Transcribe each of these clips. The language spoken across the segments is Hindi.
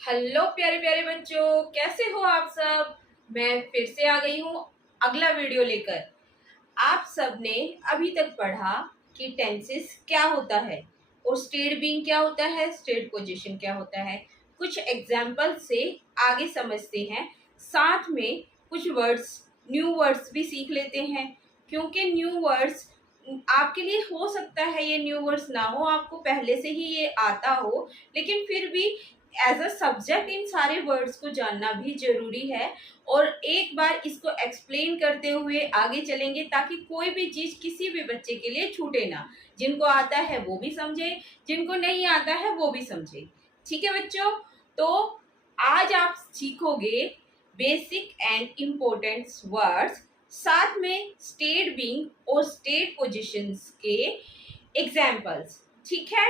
हेलो प्यारे प्यारे बच्चों, कैसे हो आप सब। मैं फिर से आ गई हूँ अगला वीडियो लेकर। आप सब ने अभी तक पढ़ा कि टेंसेस क्या होता है और स्टेट बीइंग क्या होता है, स्टेट पोजीशन क्या होता है। कुछ एग्जाम्पल से आगे समझते हैं, साथ में कुछ वर्ड्स, न्यू वर्ड्स भी सीख लेते हैं। क्योंकि न्यू वर्ड्स आपके लिए हो सकता है ये न्यू वर्ड्स ना हो, आपको पहले से ही ये आता हो, लेकिन फिर भी एज अ सब्जेक्ट इन सारे वर्ड्स को जानना भी जरूरी है। और एक बार इसको एक्सप्लेन करते हुए आगे चलेंगे ताकि कोई भी चीज किसी भी बच्चे के लिए छूटे ना। जिनको आता है वो भी समझे, जिनको नहीं आता है वो भी समझे। ठीक है बच्चों, तो आज आप सीखोगे बेसिक एंड इम्पोर्टेंट वर्ड्स, साथ में स्टेट बीइंग और स्टेट पोजीशंस के एग्जाम्पल्स। ठीक है,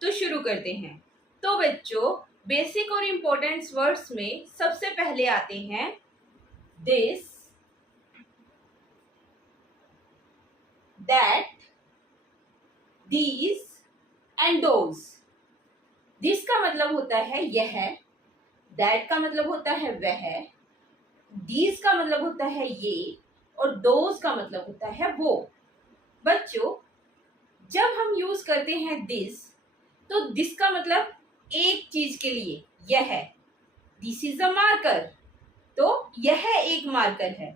तो शुरू करते हैं। तो बच्चों, बेसिक और इम्पोर्टेंट वर्ड्स में सबसे पहले आते हैं this, that, these and those. This का मतलब होता है यह, दैट का मतलब होता है वह, दीज का मतलब होता है ये, और दोज का मतलब होता है वो। बच्चों, जब हम यूज करते हैं दिस, तो दिस का मतलब एक चीज के लिए यह है। दिस इज अ मार्कर, तो यह एक मार्कर है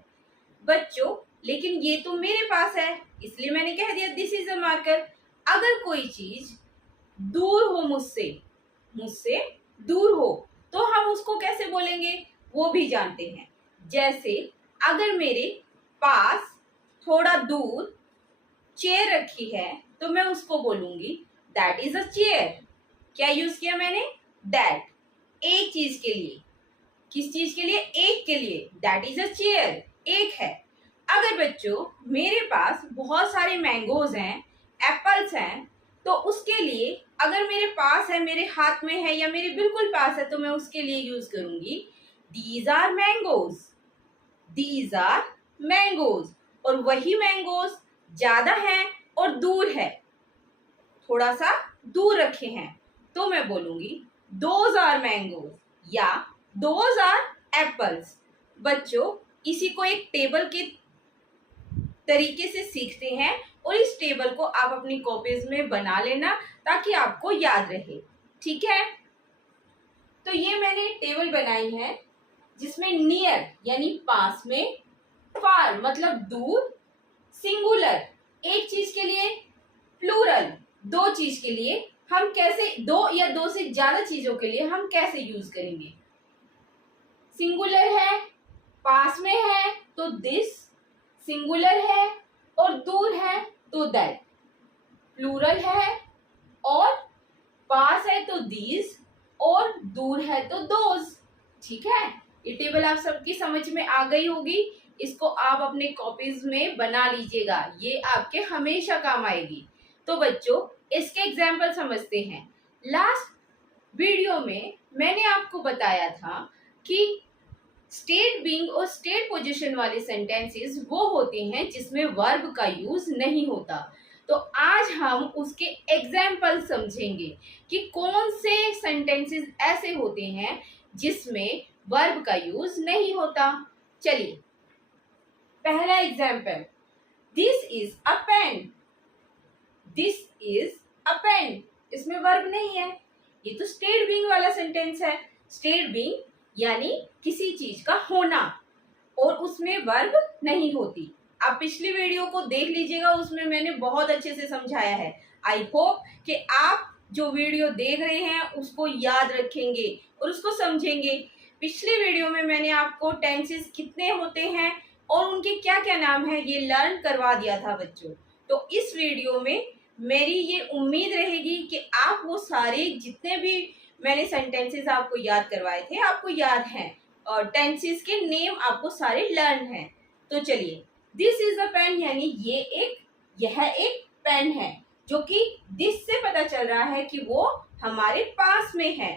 बच्चों। लेकिन ये तो मेरे पास है, इसलिए मैंने कह दिया दिस इज अ मार्कर। अगर कोई चीज दूर हो मुझसे, मुझसे दूर हो, तो हम उसको कैसे बोलेंगे वो भी जानते हैं। जैसे अगर मेरे पास थोड़ा दूर चेयर रखी है, तो मैं उसको बोलूंगी दैट इज अ चेयर। क्या यूज किया मैंने? दैट, एक चीज के लिए। किस चीज के लिए? एक के लिए। दैट इज अ चेयर, एक है। अगर बच्चों मेरे पास बहुत सारे मैंगोज हैं, एप्पल्स हैं, तो उसके लिए अगर मेरे पास है, मेरे हाथ में है या मेरे बिल्कुल पास है, तो मैं उसके लिए यूज करूंगी these are mangoes. These are mangoes. और वही मैंगोज ज्यादा हैं और दूर है, थोड़ा सा दूर रखे हैं, तो मैं बोलूंगी दोज आर मैंगोज या दोज आर एप्पल्स। बच्चों, इसी को एक टेबल के तरीके से सीखते हैं, और इस टेबल को आप अपनी कॉपीज में बना लेना ताकि आपको याद रहे। ठीक है, तो ये मैंने टेबल बनाई है जिसमें नियर यानी पास में, फार मतलब दूर, सिंगुलर एक चीज के लिए, प्लूरल दो चीज के लिए। हम कैसे दो या दो से ज्यादा चीजों के लिए हम कैसे यूज करेंगे? सिंगुलर है, पास में है तो दिस, सिंगुलर है और दूर है तो दैट, प्लूरल है और पास है तो दीज, और दूर है तो दोज। ठीक है, ये टेबल आप सबकी समझ में आ गई होगी। इसको आप अपने कॉपीज में बना लीजिएगा, ये आपके हमेशा काम आएगी। तो बच्चों, इसके एग्जाम्पल समझते हैं। लास्ट वीडियो में मैंने आपको बताया था कि स्टेट बीइंग और स्टेट पोजीशन वाले सेंटेंसेस वो होते हैं जिसमें वर्ब का यूज नहीं होता। तो आज हम उसके एग्जाम्पल समझेंगे कि कौन से सेंटेंसेस ऐसे होते हैं जिसमें वर्ब का यूज नहीं होता। चलिए, पहला example, this is a pen. This is a pen, इसमें वर्ब नहीं है, ये तो स्टेट बीइंग वाला सेंटेंस है। स्टेट बीइंग यानी किसी चीज का होना, और उसमें वर्ब नहीं होती। आप पिछली वीडियो को देख लीजिएगा, उसमें मैंने बहुत अच्छे से समझाया है। आई होप कि आप जो वीडियो देख रहे हैं उसको याद रखेंगे और उसको समझेंगे। पिछली वीडियो में मैंने आपको टेंसेस कितने होते हैं और उनके क्या क्या नाम है ये लर्न करवा दिया था बच्चों। तो इस वीडियो में मेरी ये उम्मीद रहेगी कि आप वो सारे जितने भी मैंने सेंटेंसेस आपको याद करवाए थे आपको याद हैं, और टेंसेस के नेम आपको सारे लर्न हैं। तो चलिए, दिस इज अ पेन यानी यह एक पेन है, जो कि दिस से पता चल रहा है कि वो हमारे पास में है।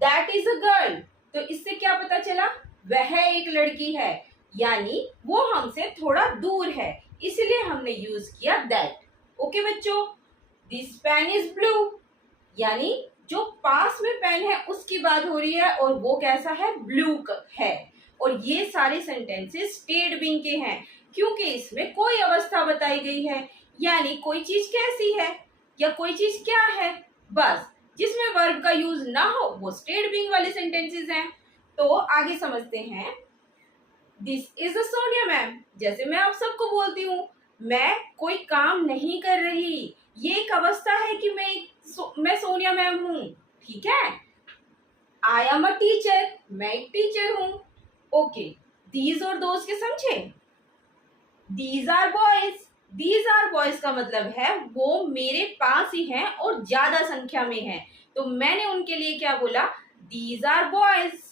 दैट इज अ गर्ल, तो इससे क्या पता चला? वह एक लड़की है, यानी वो हमसे थोड़ा दूर है, इसलिए हमने यूज किया दैट। ओके बच्चों, दिस पेन इज ब्लू, यानी जो पास में पेन है उसकी बात हो रही है और वो कैसा है, ब्लू है। और ये सारे सेंटेंसेस स्टेट बीइंग के हैं क्योंकि इसमें कोई अवस्था बताई गई है, यानी कोई चीज कैसी है या कोई चीज क्या है, बस जिसमें वर्ब का यूज ना हो वो स्टेट बीइंग वाले सेंटेंसेस हैं। तो आगे समझते हैं। This is a Sonia ma'am, जैसे मैं आप सबको बोलती हूँ मैं कोई काम नहीं कर रही, ये एक अवस्था है कि मैं सोनिया मैम हूँ, ठीक है। आई एम अ टीचर, मैं एक टीचर हूँ। ओके, दीज और दोज के समझे। These are boys, these are boys का मतलब है वो मेरे पास ही हैं और ज्यादा संख्या में हैं, तो मैंने उनके लिए क्या बोला, these are boys.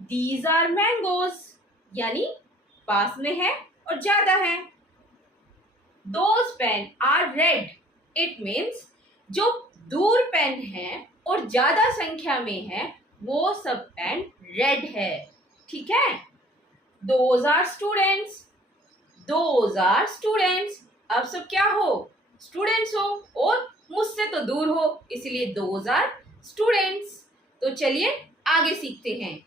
These are mangoes, यानी पास में है और ज्यादा है। Those pen are red, it means जो दूर पेन है और ज्यादा संख्या में है वो सब पेन रेड है, ठीक है। Those are students, those are students, अब सब क्या हो, स्टूडेंट्स हो और मुझसे तो दूर हो, इसलिए दोज आर स्टूडेंट्स। तो चलिए आगे सीखते हैं।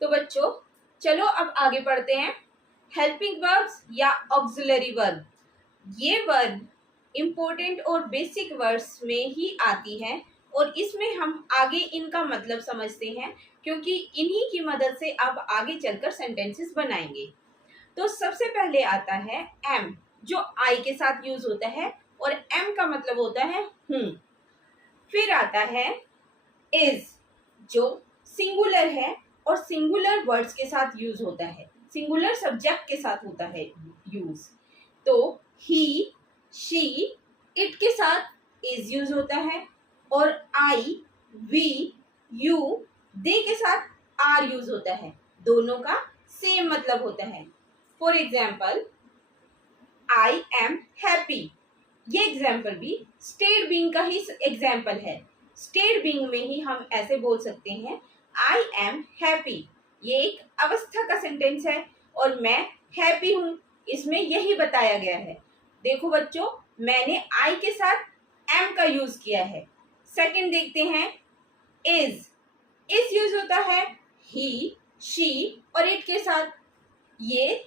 तो बच्चों चलो अब आगे पढ़ते हैं। हेल्पिंग वर्ब्स या ऑक्सिलरी वर्ब, ये वर्ब इम्पोर्टेंट और बेसिक वर्ड्स में ही आती है और इसमें हम आगे इनका मतलब समझते हैं क्योंकि इन्हीं की मदद से अब आगे चलकर सेंटेंसेस बनाएंगे। तो सबसे पहले आता है एम, जो आई के साथ यूज होता है और एम का मतलब होता है हूँ। फिर आता है इज, जो सिंगुलर है और सिंगुलर वर्ड्स के साथ यूज होता है, सिंगुलर सब्जेक्ट के साथ होता है यूज। तो ही, शी, इट के साथ इज यूज होता है और आई, वी, यू, दे के साथ आर यूज होता है, दोनों का सेम मतलब होता है। For example I am happy, ये एग्जाम्पल भी स्टेट बीइंग का ही एग्जाम्पल है। स्टेट बीइंग में ही हम ऐसे बोल सकते हैं आई एम हैप्पी, ये एक अवस्था का सेंटेंस है और मैं हैप्पी हूं, इसमें यही बताया गया है। देखो बच्चों, मैंने आई के साथ एम का यूज किया है। सेकंड देखते हैं इज यूज होता है ही, शी और इट के साथ। ये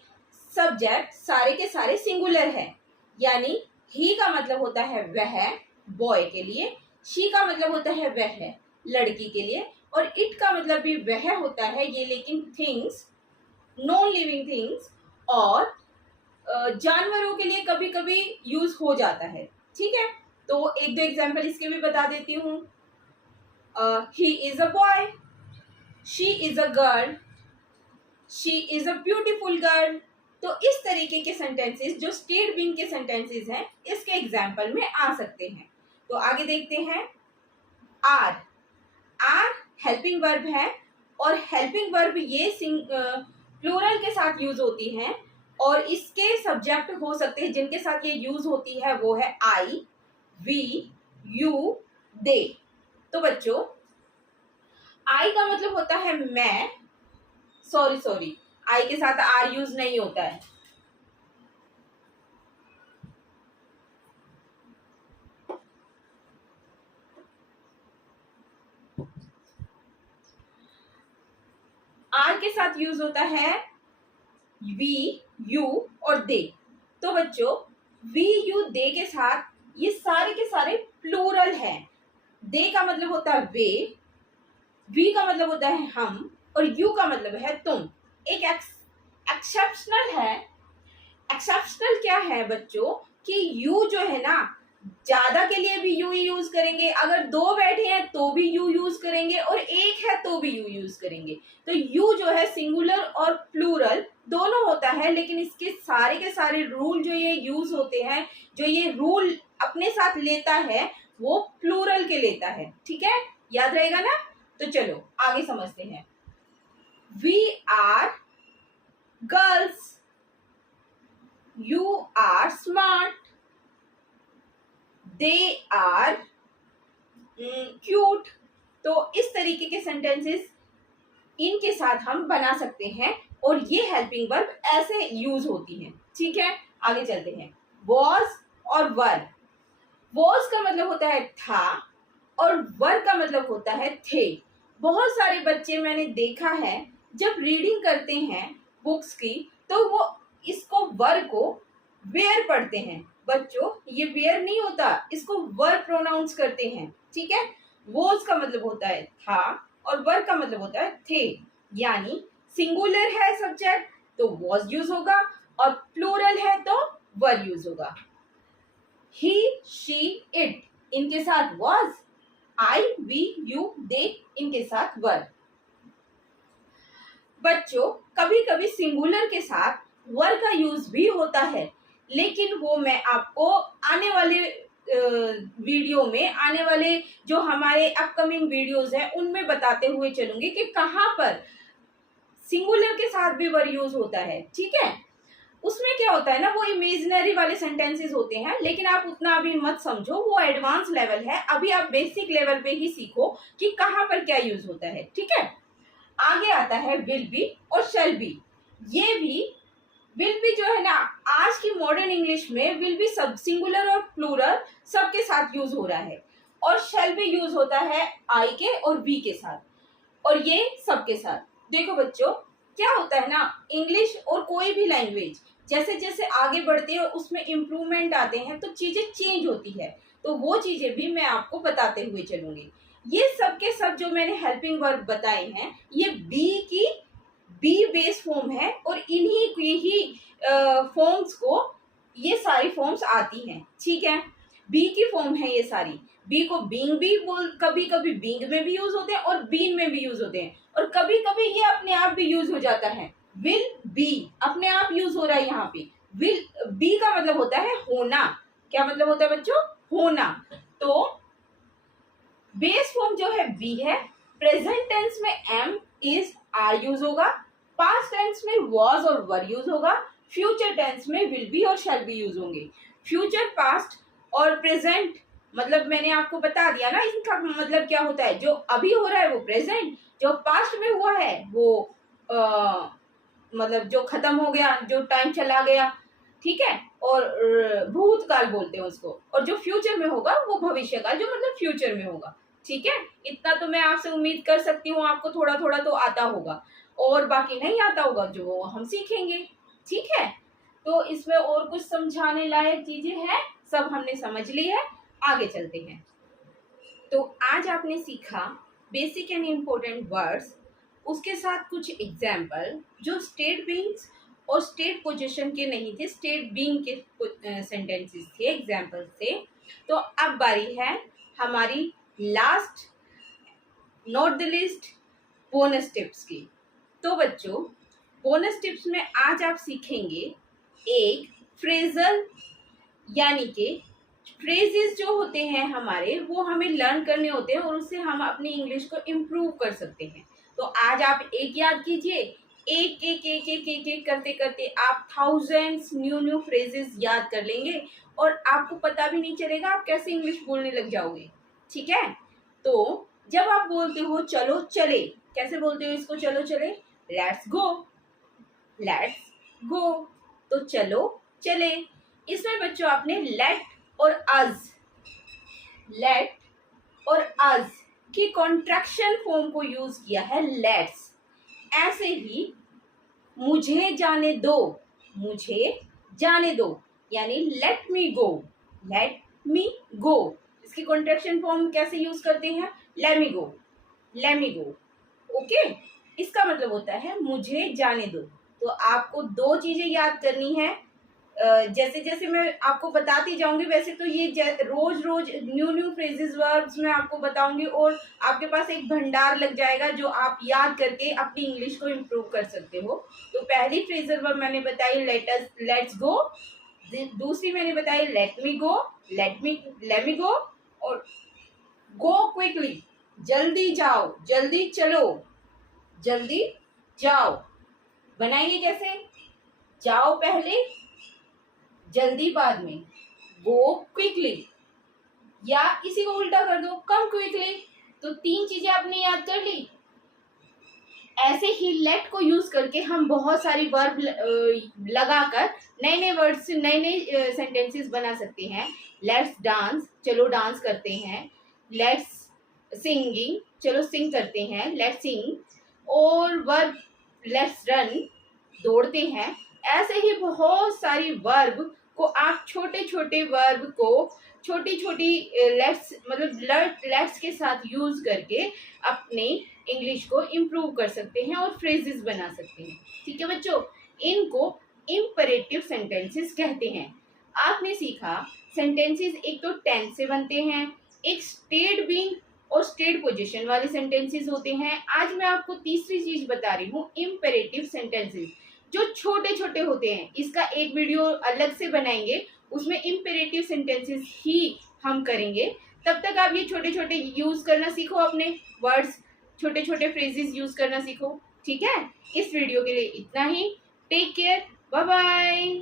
सब्जेक्ट सारे के सारे सिंगुलर है, यानी ही का मतलब होता है वह, बॉय के लिए, शी का मतलब होता है वह, लड़की के लिए, और इट का मतलब भी वह होता है, ये लेकिन थिंग्स, नॉन लिविंग थिंग्स और जानवरों के लिए कभी कभी यूज हो जाता है, ठीक है। तो एक दो एग्जाम्पल इसके भी बता देती हूँ। He is a boy, she is a girl, she is a beautiful girl. तो इस तरीके के सेंटेंसेस जो स्टेट बीइंग के सेंटेंसेस हैं इसके एग्जाम्पल में आ सकते हैं। तो आगे देखते हैं। आर, आर हेल्पिंग वर्ब है और हेल्पिंग वर्ब ये प्लूरल के साथ यूज होती हैं और इसके सब्जेक्ट हो सकते हैं जिनके साथ ये यूज होती है, वो है आई, वी, यू, दे। तो बच्चों आई का मतलब होता है मैं, सॉरी आई के साथ आर यूज नहीं होता है। आर के साथ यूज होता है वी, यू और दे। तो बच्चों वी, यू, दे के साथ ये सारे के सारे प्लूरल हैं। दे का मतलब होता है वे, वी का मतलब होता है हम और यू का मतलब है तुम। एक एक्सेप्शनल है। एक्सेप्शनल क्या है बच्चों कि यू जो है ना, ज्यादा के लिए भी यू यूज करेंगे, अगर दो बैठे हैं तो भी यू यूज करेंगे और एक है तो भी यू यूज करेंगे। तो यू जो है सिंगुलर और प्लूरल दोनों होता है, लेकिन इसके सारे के सारे रूल जो ये यूज होते हैं, जो ये रूल अपने साथ लेता है वो प्लूरल के लेता है, ठीक है, याद रहेगा ना। तो चलो आगे समझते हैं। We are girls, you are smart, they are cute. तो इस तरीके के सेंटेंसेस इनके साथ हम बना सकते हैं और ये हेल्पिंग वर्ब ऐसे यूज होती हैं। ठीक है, आगे चलते हैं। वॉज और वर। वॉज का मतलब होता है था और वर का मतलब होता है थे। बहुत सारे बच्चे मैंने देखा है जब रीडिंग करते हैं बुक्स की तो वो इसको वर को वेयर पढ़ते हैं। बच्चों ये वेयर नहीं होता, इसको वर प्रोनाउंस करते हैं। ठीक है, वॉज का मतलब होता है था और वर का मतलब होता है थे। यानी सिंगुलर है सब्जेक्ट तो वॉज यूज होगा और प्लूरल है तो वर यूज होगा। ही शी इट इनके साथ was, I we you they इनके साथ वर। बच्चों कभी कभी सिंगुलर के साथ वर का यूज भी होता है, लेकिन वो मैं आपको आने वाले वीडियो में, आने वाले जो हमारे अपकमिंग वीडियोस हैं उनमें बताते हुए चलूंगी कि कहाँ पर सिंगुलर के साथ भी वर यूज होता है। ठीक है, उसमें क्या होता है ना, वो इमेजिनरी वाले सेंटेंसेस होते हैं, लेकिन आप उतना अभी मत समझो, वो एडवांस लेवल है। अभी आप बेसिक लेवल पे ही सीखो कि कहाँ पर क्या यूज होता है। ठीक है, आगे आता है विल बी और शैल बी। ये भी विल बी जो है ना, आज की मॉडर्न इंग्लिश में विल बी सब सिंगुलर और प्लूरल सबके साथ यूज हो रहा है, और शैल बी यूज होता है आई के और बी के साथ, और ये सबके साथ। देखो बच्चों क्या होता है ना, इंग्लिश और कोई भी लैंग्वेज जैसे जैसे आगे बढ़ते हैं उसमें इम्प्रूवमेंट आते हैं तो चीजें चेंज होती है, तो वो चीजें भी मैं आपको बताते हुए चलूंगी। ये सब के सब जो मैंने हेल्पिंग वर्ब बताए हैं ये बी की बी बेस फॉर्म है, और इन्हीं की ही फॉर्म्स को ये सारी फॉर्म्स आती हैं। ठीक है, बी की फॉर्म है ये सारी। बी को बींग भी बोल, कभी कभी बींग में भी यूज होते हैं और बीन में भी यूज होते हैं, और कभी कभी ये अपने आप भी यूज हो जाता है। विल बी अपने आप यूज हो रहा है यहाँ पे। विल बी का मतलब होता है होना। क्या मतलब होता है बच्चों? होना। तो बेस फॉर्म जो है बी है। प्रेजेंट टेंस में एम इज आर यूज होगा, पास्ट टेंस में वॉज और वर यूज होगा, फ्यूचर टेंस में विल बी और शैल बी यूज होंगे। फ्यूचर, पास्ट और प्रेजेंट मतलब मैंने आपको बता दिया ना, इनका मतलब क्या होता है। जो अभी हो रहा है वो प्रेजेंट, जो पास्ट में हुआ है वो मतलब जो खत्म हो गया, जो टाइम चला गया। ठीक है, और भूतकाल बोलते हैं उसको, और जो फ्यूचर में होगा वो भविष्यकाल, जो मतलब फ्यूचर में होगा। ठीक है, इतना तो मैं आपसे उम्मीद कर सकती हूँ आपको थोड़ा थोड़ा तो आता होगा, और बाकी नहीं आता होगा जो वो हम सीखेंगे। ठीक है, तो इसमें और कुछ समझाने लायक चीजें हैं, सब हमने समझ ली है। आगे चलते हैं। तो आज आपने सीखा बेसिक एंड इम्पोर्टेंट वर्ड्स, उसके साथ कुछ एग्जाम्पल जो स्टेट बीइंग्स और स्टेट पोजीशन के नहीं थे, स्टेट बीइंग के सेंटेंसेस थे एग्जाम्पल से। तो अब बारी है हमारी last not the list bonus tips की। तो बच्चों बोनस टिप्स में आज आप सीखेंगे एक फ्रेजल, यानी कि फ्रेजेस जो होते हैं हमारे वो हमें लर्न करने होते हैं और उससे हम अपनी इंग्लिश को इम्प्रूव कर सकते हैं। तो आज आप एक याद कीजिए, एक एक एक एक एक एक करते करते आप थाउजेंड्स न्यू न्यू फ्रेजेस याद कर लेंगे, और आपको पता भी नहीं चलेगा आप कैसे इंग्लिश बोलने लग जाओगे। ठीक है, तो जब आप बोलते हो चलो चले, कैसे बोलते हो इसको? चलो चले, लेट्स गो, लेट्स गो। तो चलो चले, इसमें बच्चों आपने लेट और अज, लेट और अज की कॉन्ट्रैक्शन फॉर्म को यूज किया है, लेट्स। ऐसे ही मुझे जाने दो, मुझे जाने दो यानी लेट मी गो, लेट मी गो। इसकी कॉन्ट्रैक्शन फॉर्म कैसे यूज करते हैं? लेट मी गो, लेट मी गो। ओके, इसका मतलब होता है मुझे जाने दो। तो आपको दो चीजें याद करनी है। जैसे जैसे मैं आपको बताती जाऊंगी वैसे तो ये रोज रोज न्यू न्यू फ्रेजेस वर्ब्स मैं आपको बताऊंगी, और आपके पास एक भंडार लग जाएगा जो आप याद करके अपनी इंग्लिश को इम्प्रूव कर सकते हो। तो पहली फ्रेजल वर्ब मैंने बताई लेट्स गो, दूसरी मैंने बताई लेट मी गो, लेट मी गो, और गो क्विकली, जल्दी जाओ, जल्दी चलो, जल्दी जाओ। बनाइए कैसे? जाओ पहले, जल्दी बाद में, गो क्विकली, या इसी को उल्टा कर दो, कम क्विकली। तो तीन चीजें आपने याद कर ली। ऐसे ही लेट को यूज करके हम बहुत सारी वर्ब लगाकर नए नए वर्ड्स, नए नए सेंटेंसेस बना सकते हैं। लेट्स डांस, चलो डांस करते हैं। लेट्स सिंगिंग, चलो सिंग करते हैं, लेट्स सिंग। और वर्ब लेट्स रन, दौड़ते हैं। ऐसे ही बहुत सारी वर्ब को आप छोटे छोटे वर्ब को छोटी छोटी लेट्स मतलब लेट्स के साथ यूज करके अपने इंग्लिश को इम्प्रूव कर सकते हैं और फ्रेजेस बना सकते हैं। ठीक है बच्चों, इनको इम्परेटिव सेंटेंसेस कहते हैं। आपने सीखा सेंटेंसेस एक तो टेंस से बनते हैं, एक स्टेट बीइंग और स्टेट पोजीशन वाले सेंटेंसेस होते हैं। आज मैं आपको तीसरी चीज बता रही हूँ, इम्परेटिव सेंटेंसेस जो छोटे छोटे होते हैं। इसका एक वीडियो अलग से बनाएंगे, उसमें इम्पेरेटिव सेंटेंसेस ही हम करेंगे। तब तक आप ये छोटे छोटे यूज करना सीखो, अपने वर्ड्स छोटे छोटे फ्रेजेस यूज करना सीखो। ठीक है, इस वीडियो के लिए इतना ही। Take care, bye bye.